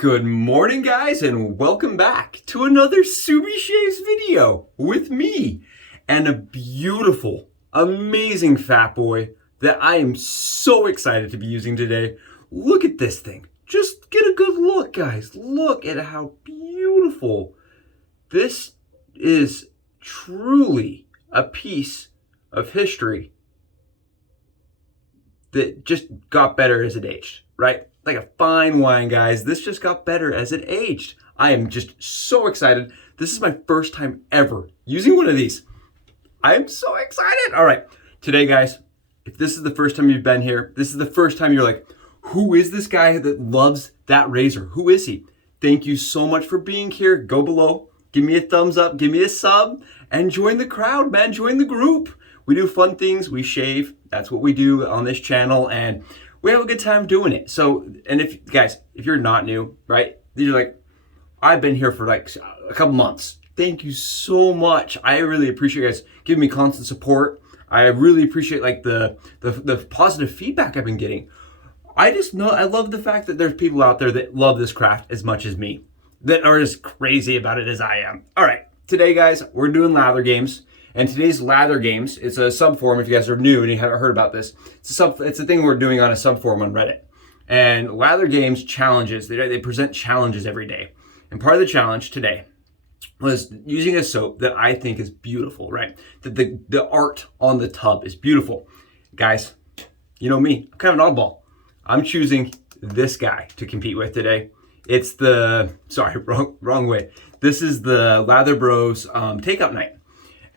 Good morning, guys, and welcome back to another Subi Shaves video with me and a beautiful, amazing fat boy that I am so excited to be using today. Look at this thing. Just get a good look, guys. Look at how beautiful. This is truly a piece of history that just got better as it aged, right? Like a fine wine, guys. This just got better as it aged. I am just so excited. This is my first time ever using one of these. I am so excited. All right, today, guys, if this is the first time you've been here, this is the first time you're like, who is this guy that loves that razor? Who is he? Thank you so much for being here. Go below, give me a thumbs up, give me a sub, and join the crowd, man. Join the group. We do fun things. We shave. That's what we do on this channel, and we have a good time doing it. So, and if guys, if you're not new, right? You're like, I've been here for like a couple months. Thank you so much. I really appreciate you guys giving me constant support. I really appreciate like the positive feedback I've been getting. I just know, I love the fact that there's people out there that love this craft as much as me, that are as crazy about it as I am. All right, today, guys, we're doing lather games. And today's lather games, it's a subforum if you guys are new and you haven't heard about this. It's a thing we're doing on a subforum on Reddit. And lather games challenges, they present challenges every day. And part of the challenge today was using a soap that I think is beautiful, right? That the art on the tub is beautiful. Guys, you know me, I'm kind of an oddball. I'm choosing this guy to compete with today. It's the, sorry, wrong way. This is the Latherbros Takeout Night.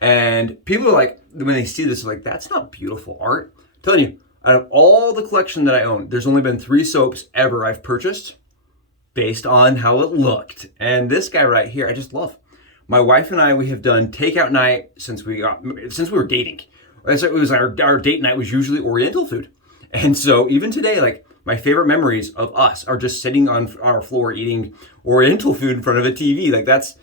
And people are like, when they see this, they're like, that's not beautiful art. I'm telling you, out of all the collection that I own, there's only been 3 soaps ever I've purchased based on how it looked. And this guy right here, I just love. My wife and I, we have done takeout night since we were dating. It was our date night was usually Oriental food. And so even today, like my favorite memories of us are just sitting on our floor eating Oriental food in front of a TV. Like that's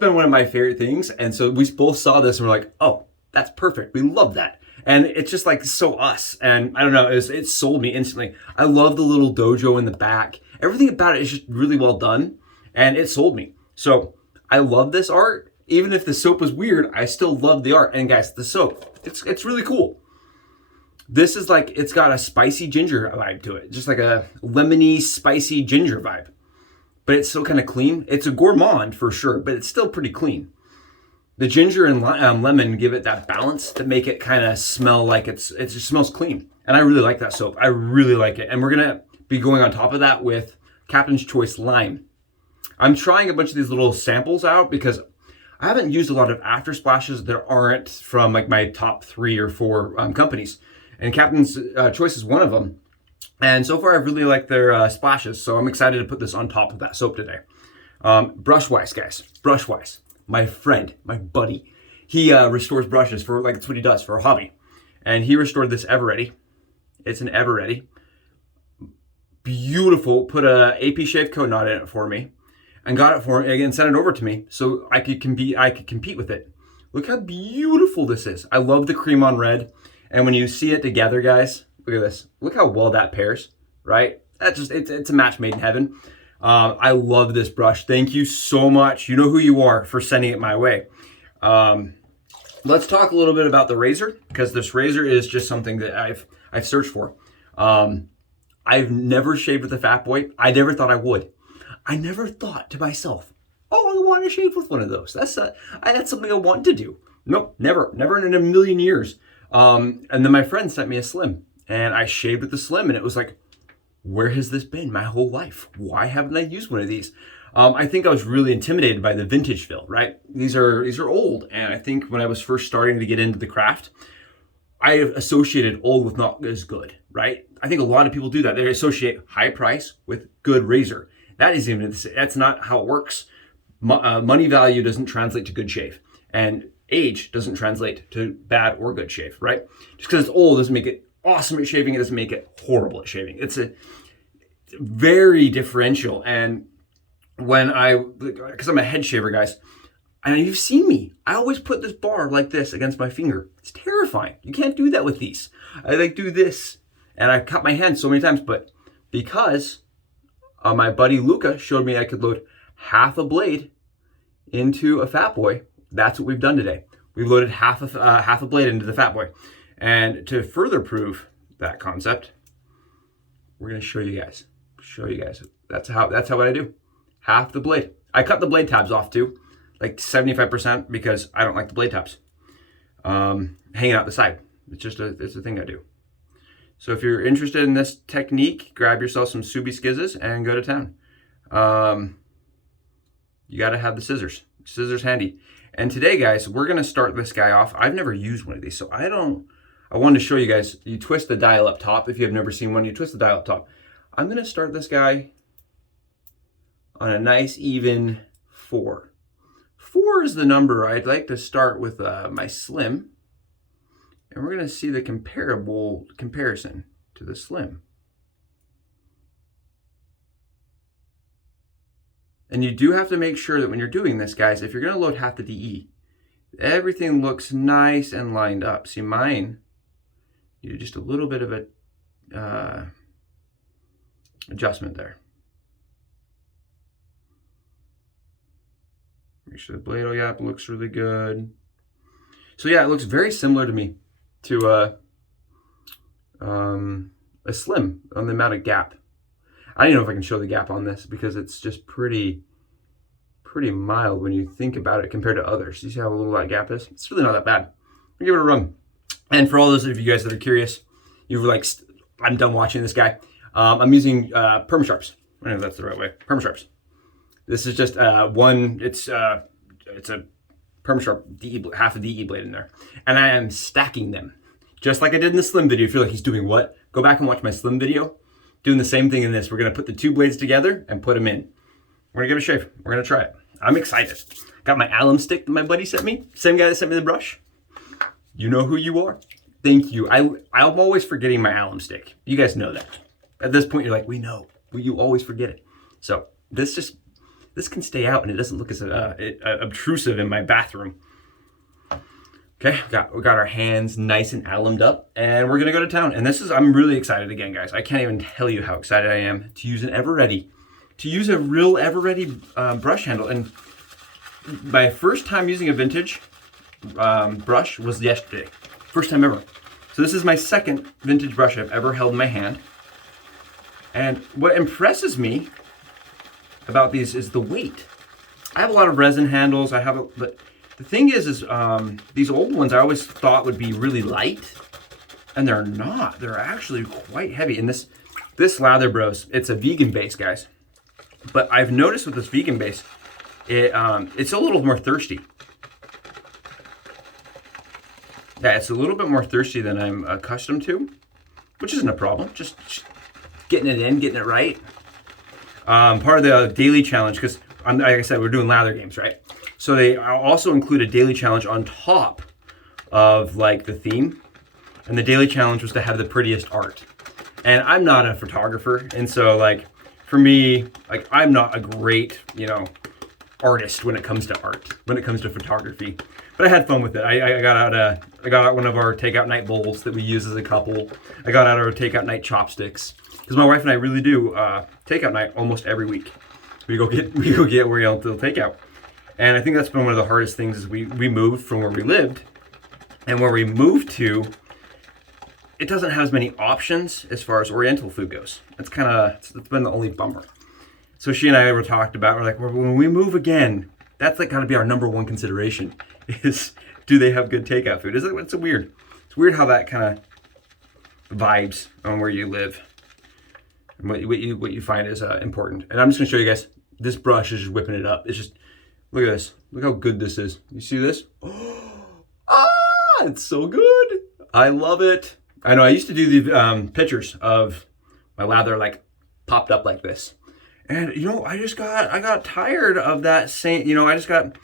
been one of my favorite things. And so we both saw this and we're like, oh, that's perfect. We love that. And it's just like so us. And I don't know, it sold me instantly. I love the little dojo in the back. Everything about it is just really well done. And it sold me. So I love this art. Even if the soap was weird, I still love the art. And guys, the soap, it's really cool. This is like, it's got a spicy ginger vibe to it. Just like a lemony, spicy ginger vibe. But it's still kind of clean. It's a gourmand for sure, but it's still pretty clean. The ginger and lemon give it that balance to make it kind of smell like it just smells clean. And I really like that soap. I really like it. And we're gonna be going on top of that with Captain's Choice Lime. I'm trying a bunch of these little samples out because I haven't used a lot of after splashes that aren't from like my top 3 or 4 companies. And Captain's Choice is one of them. And so far, I've really liked their splashes, so I'm excited to put this on top of that soap today. Brush-wise, guys, brush-wise, my friend, my buddy, he restores brushes for, like, that's what he does for a hobby. And he restored this Ever-Ready. It's an Ever-Ready. Beautiful, put a AP SHAVECO knot in it for me, and got it for me, and sent it over to me so I could compete with it. Look how beautiful this is. I love the cream on red, and when you see it together, guys, look at this. Look how well that pairs, right? That's just, it's a match made in heaven. I love this brush. Thank you so much. You know who you are for sending it my way. Let's talk a little bit about the razor, because this razor is just something that I've searched for. I've never shaved with a fat boy. I never thought I would. I never thought to myself, oh, I want to shave with one of those. That's something I want to do. Nope, never in a million years. And then my friend sent me a slim. And I shaved with the slim, and it was like, where has this been my whole life? Why haven't I used one of these? I think I was really intimidated by the vintage feel, right? These are old, and I think when I was first starting to get into the craft, I associated old with not as good, right? I think a lot of people do that. They associate high price with good razor. That's not how it works. Money value doesn't translate to good shave, and age doesn't translate to bad or good shave, right? Just because it's old doesn't make it awesome at shaving, it doesn't make it horrible at shaving. It's very differential. And because I'm a head shaver, guys, and you've seen me, I always put this bar like this against my finger. It's terrifying. You can't do that with these. I like do this, and I've cut my hand so many times, but because my buddy Luca showed me I could load half a blade into a Fatboy. That's what we've done today. We've loaded half a blade into the Fatboy. And to further prove that concept, we're gonna show you guys. That's what I do. Half the blade. I cut the blade tabs off too, like 75%, because I don't like the blade tabs hanging out the side. It's a thing I do. So if you're interested in this technique, grab yourself some Subi skizzes and go to town. You gotta have the scissors handy. And today, guys, we're gonna start this guy off. I've never used one of these, so I wanted to show you guys. You twist the dial up top. If you have never seen one, you twist the dial up top. I'm gonna start this guy on a nice even 4. 4 is the number I'd like to start with my slim. And we're gonna see the comparison to the slim. And you do have to make sure that when you're doing this, guys, if you're gonna load half the DE, everything looks nice and lined up. See, mine, you do just a little bit of a adjustment there. Make sure the blade gap looks really good. So yeah, it looks very similar to me to a slim on the amount of gap. I don't know if I can show the gap on this because it's just pretty mild when you think about it compared to others. You see how little that gap is? It's really not that bad. I'll give it a run. And for all those of you guys that are curious, you're like, I'm done watching this guy. I'm using Permashaps. I don't know if that's the right way. Permashaps. This is just it's a Permasharp half a DE blade in there. And I am stacking them. Just like I did in the slim video. If you're like, he's doing what? Go back and watch my slim video. Doing the same thing in this. We're gonna put the 2 blades together and put them in. We're gonna give it a shave. We're gonna try it. I'm excited. Got my alum stick that my buddy sent me. Same guy that sent me the brush. You know who you are. Thank you. I'm always forgetting my alum stick. You guys know that. At this point, you're like, we know. You always forget it. So this can stay out and it doesn't look as obtrusive in my bathroom. Okay, we got our hands nice and alumed up, and we're gonna go to town. And I'm really excited again, guys. I can't even tell you how excited I am to use an Everready, to use a real Everready brush handle. And my first time using a vintage brush was yesterday. First time ever. So this is my second vintage brush I've ever held in my hand. And what impresses me about these is the weight. I have a lot of resin handles. But the thing is these old ones I always thought would be really light, and they're not. They're actually quite heavy. And this Latherbros, it's a vegan base, guys. But I've noticed with this vegan base, it's a little more thirsty. Yeah, it's a little bit more thirsty than I'm accustomed to, which isn't a problem. Just getting it in, getting it right. Part of the daily challenge, because like I said, we're doing lather games, right? So they also include a daily challenge on top of like the theme. And the daily challenge was to have the prettiest art. And I'm not a photographer. And so like, for me, like I'm not a great, artist when it comes to art, when it comes to photography. But I had fun with it. I got out one of our takeout night bowls that we use as a couple. I got out our takeout night chopsticks. Because my wife and I really do takeout night almost every week. We go get Oriental Take Out. And I think that's been one of the hardest things is we moved from where we lived. And where we moved to, it doesn't have as many options as far as Oriental food goes. It's been the only bummer. So she and I ever talked about, we're like, well, when we move again, that's like gotta be our number one consideration is, do they have good takeout food? It's weird. It's weird how that kind of vibes on where you live. And what you find is important. And I'm just gonna show you guys, this brush is just whipping it up. It's just, look at this. Look how good this is. You see this? It's so good. I love it. I know I used to do the pictures of my lather like popped up like this. And I got tired of that same, I just got,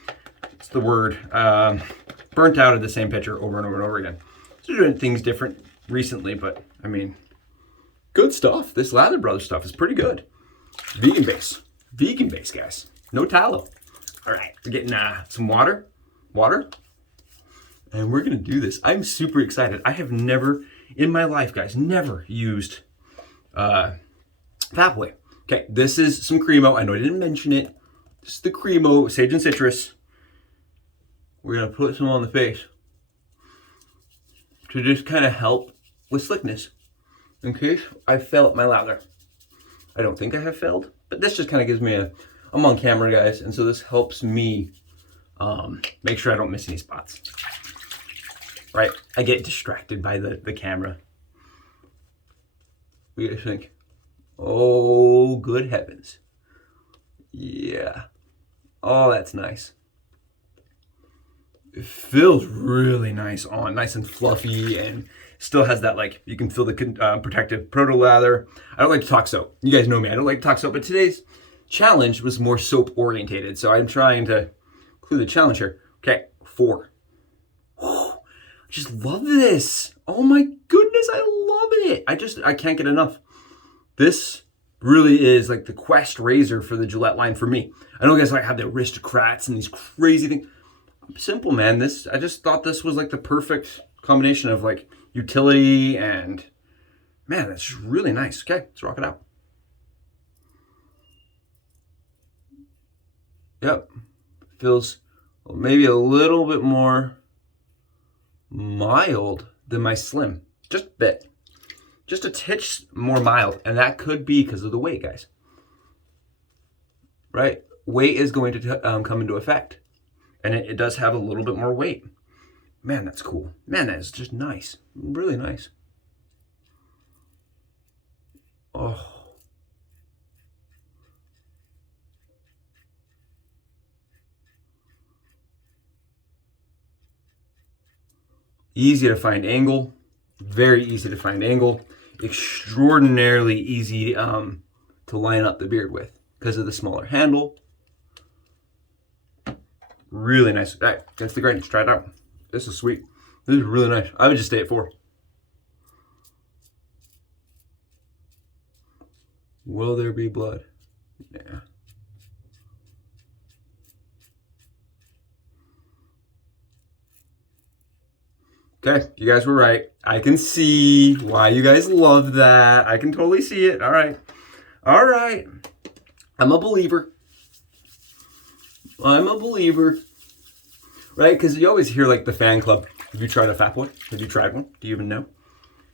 what's the word? Burnt out of the same picture over and over and over again. So doing things different recently, but I mean, good stuff. This Latherbros stuff is pretty good. Vegan base, guys. No tallow. All right, we're getting some water, and we're gonna do this. I'm super excited. I have never in my life, guys, never used Fatboy. Okay, this is some CREMO. I know I didn't mention it. This is the CREMO Sage and Citrus. We're gonna put some on the face to just kind of help with slickness in case I fail at my lather. I don't think I have failed, but this just kind of gives me I'm on camera, guys, and so this helps me make sure I don't miss any spots. Right? I get distracted by the camera. What do you guys think? Oh, good heavens. Yeah. Oh, that's nice. It feels really nice on, nice and fluffy, and still has that, like, you can feel the protective proto lather. I don't like to talk soap. You guys know me, I don't like to talk soap, but today's challenge was more soap orientated, so I'm trying to include the challenge here. Okay, 4. I just love this. Oh my goodness, I love it. I can't get enough. This really is like the Quest razor for the Gillette line for me. I know you guys like have the aristocrats and these crazy things. Simple, man. I just thought this was like the perfect combination of like utility and, man, that's just really nice. Okay, let's rock it out. Yep, feels maybe a little bit more mild than my Slim. Just a bit. Just a titch more mild, and that could be because of the weight, guys. Right? Weight is going to come into effect, and it does have a little bit more weight. Man, that's cool. Man, that is just nice. Really nice. Oh. Easy to find angle. Very easy to find angle. Extraordinarily easy to line up the beard with because of the smaller handle. Really nice. All right, that's the grain. Let's try it out. This is sweet. This is really nice. I would just stay at 4. Will there be blood? Yeah. Okay, you guys were right. I can see why you guys love that. I can totally see it. All right. All right. I'm a believer. I'm a believer. Right? Because you always hear like the fan club. Have you tried a Fat Boy? Have you tried one? Do you even know?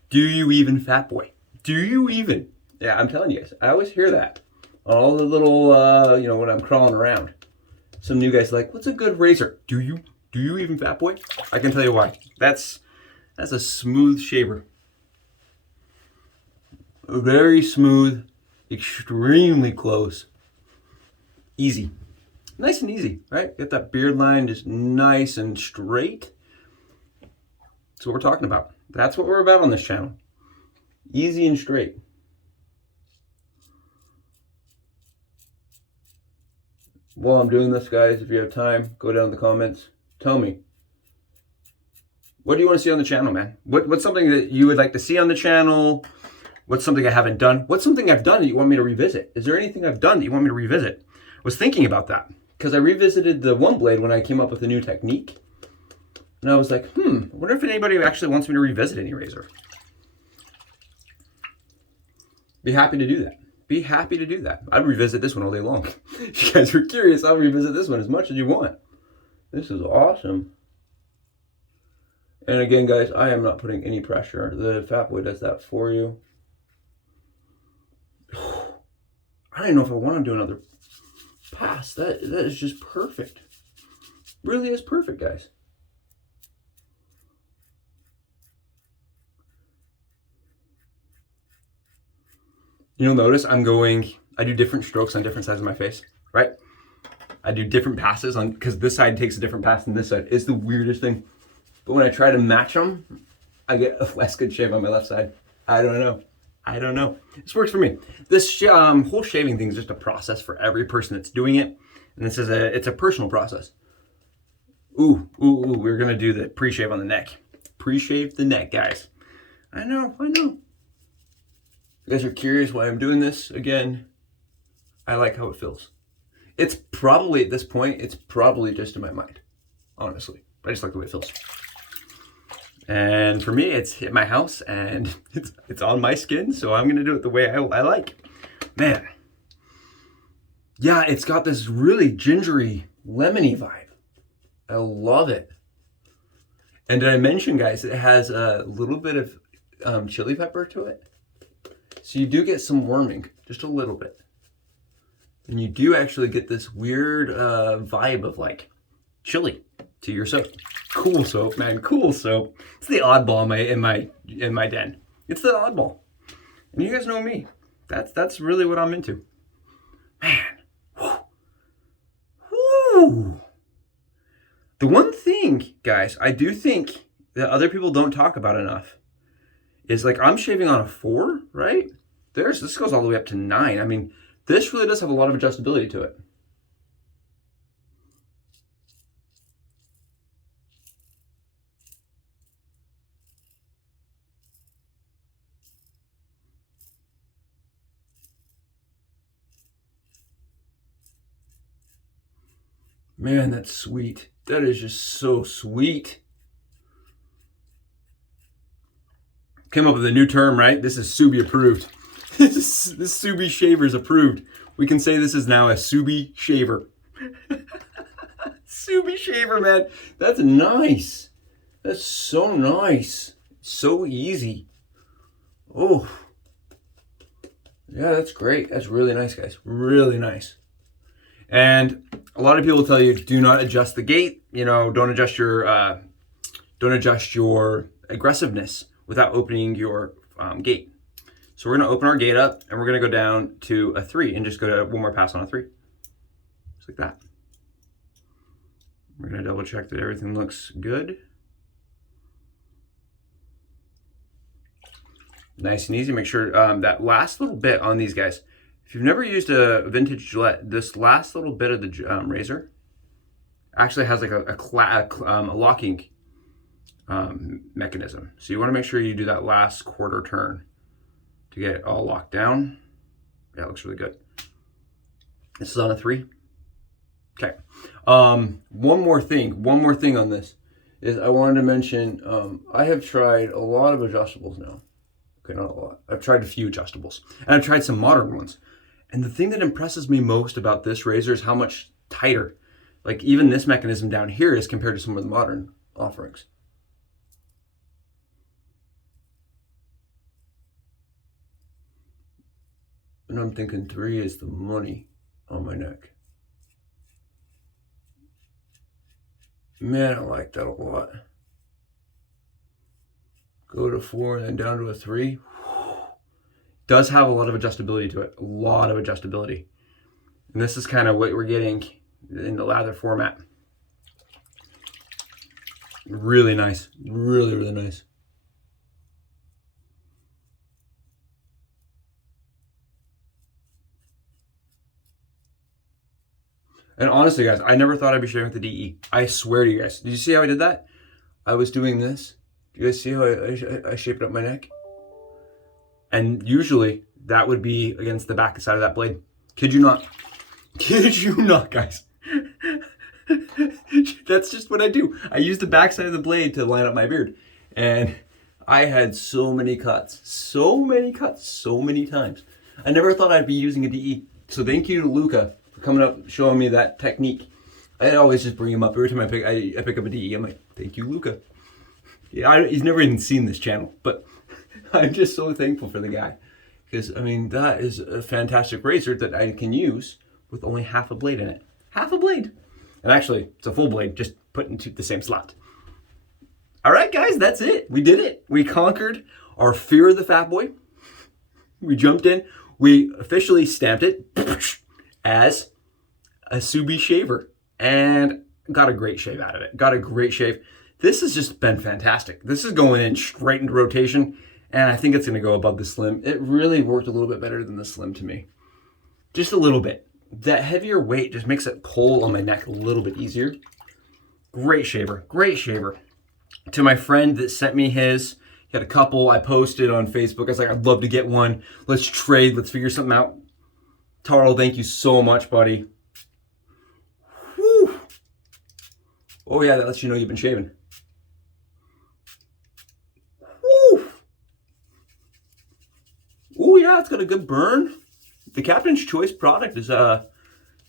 Do you even Fat Boy? Do you even? Yeah, I'm telling you guys. I always hear that. All the little, when I'm crawling around. Some new guys like, what's a good razor? Do you even Fat Boy? I can tell you why. That's a smooth shaver. Very smooth, extremely close, easy, nice and easy, right? Get that beard line just nice and straight. That's what we're talking about. That's what we're about on this channel. Easy and straight. While I'm doing this, guys, if you have time, go down in the comments. Tell me, what do you want to see on the channel, man? What's something that you would like to see on the channel? What's something I haven't done? What's something I've dន់that you want me to revisit? Is there anything I've done that you want me to revisit? I was thinking about that because I revisited the one blade when I came up with a new technique. And I was like, I wonder if anybody actually wants me to revisit any razor. Be happy to do that. Be happy to do that. I'd revisit this one all day long. If you guys are curious, I'll revisit this one as much as you want. This is awesome. And again, guys, I am not putting any pressure. The Fat Boy does that for you. I don't even know if I want to do another pass. That is just perfect. Really is perfect, guys. You'll notice I do different strokes on different sides of my face, right? I do different passes on, because this side takes a different pass than this side. It's the weirdest thing. But when I try to match them, I get a less good shave on my left side. I don't know. This works for me. This whole shaving thing is just a process for every person that's doing it. And it's a personal process. Ooh, we're gonna do the pre-shave on the neck. Pre-shave the neck, guys. I know. You guys are curious why I'm doing this again. I like how it feels. It's probably, at this point, it's probably just in my mind, honestly. I just like the way it feels. And for me, it's at my house and it's on my skin, so I'm gonna do it the way I like. Man, Yeah, it's got this really gingery, lemony vibe. I love it. And did I mention, guys, it has a little bit of chili pepper to it. So you do get some warming, just a little bit. And you do actually get this weird vibe of like chili to your soap. Cool soap, man, cool soap. It's the oddball in my den. It's the oddball. And you guys know me. That's really what I'm into. Man. Whew. The one thing, guys, I do think that other people don't talk about enough is like I'm shaving on a 4, right? This goes all the way up to 9. I mean, this really does have a lot of adjustability to it. Man, that's sweet. That is just so sweet. Came up with a new term, right? This is Subi approved. This Subi shaver is approved. We can say this is now a Subi shaver. Subi shaver, man. That's nice. That's so nice. So easy. Oh. Yeah, that's great. That's really nice, guys. Really nice. And a lot of people tell you do not adjust the gate. You know, don't adjust your aggressiveness without opening your gate. So we're gonna open our gate up and we're gonna go down to a 3 and just go to one more pass on a 3, just like that. We're gonna double check that everything looks good. Nice and easy. Make sure that last little bit on these guys. If you've never used a vintage Gillette, this last little bit of the razor actually has like a locking mechanism. So you want to make sure you do that last quarter turn to get it all locked down. Yeah, it looks really good. This is on a 3. Okay. One more thing on this is I wanted to mention, I have tried a lot of adjustables now. Okay, not a lot. I've tried a few adjustables and I've tried some modern ones. And the thing that impresses me most about this razor is how much tighter, like even this mechanism down here is compared to some of the modern offerings. And I'm thinking 3 is the money on my neck. Man, I like that a lot. Go to 4 and then down to a 3. Does have a lot of adjustability to it. A lot of adjustability. And this is kind of what we're getting in the lather format. Really nice. Really, really nice. And honestly, guys, I never thought I'd be shaving with the DE. I swear to you guys. Did you see how I did that? I was doing this. Do you guys see how I shaped up my neck? And usually that would be against the back side of that blade. Kid you not. Kid you not, guys. That's just what I do. I use the back side of the blade to line up my beard. And I had so many cuts, so many times. I never thought I'd be using a DE. So thank you to Luca for coming up, showing me that technique. I always just bring him up every time I pick up a DE. I'm like, thank you, Luca. Yeah, he's never even seen this channel, but I'm just so thankful for the guy. Because, I mean, that is a fantastic razor that I can use with only half a blade in it. Half a blade. And actually, it's a full blade, just put into the same slot. All right, guys, that's it. We did it. We conquered our fear of the fat boy. We jumped in. We officially stamped it as a Subi shaver. And got a great shave out of it. Got a great shave. This has just been fantastic. This is going in straight into rotation. And I think it's going to go above the slim. It really worked a little bit better than the slim to me. Just a little bit. That heavier weight just makes it pull on my neck a little bit easier. Great shaver. Great shaver. To my friend that sent me his, he had a couple. I posted on Facebook. I was like, I'd love to get one. Let's trade. Let's figure something out. Tarl, thank you so much, buddy. Whew. Oh, yeah, that lets you know you've been shaving. Oh yeah, it's got a good burn. The Captain's Choice product is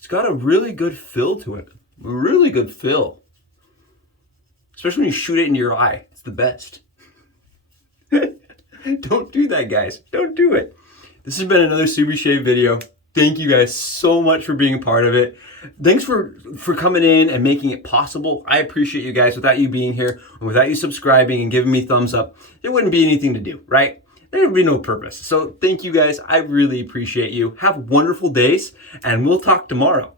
It's got a really good fill to it. A really good fill. Especially when you shoot it into your eye. It's the best. Don't do that, guys. Don't do it. This has been another Subi Shave video. Thank you guys so much for being a part of it. Thanks for coming in and making it possible. I appreciate you guys. Without you being here and without you subscribing and giving me thumbs up, there wouldn't be anything to do, right? There would be no purpose. So thank you guys. I really appreciate you. Have wonderful days, and we'll talk tomorrow.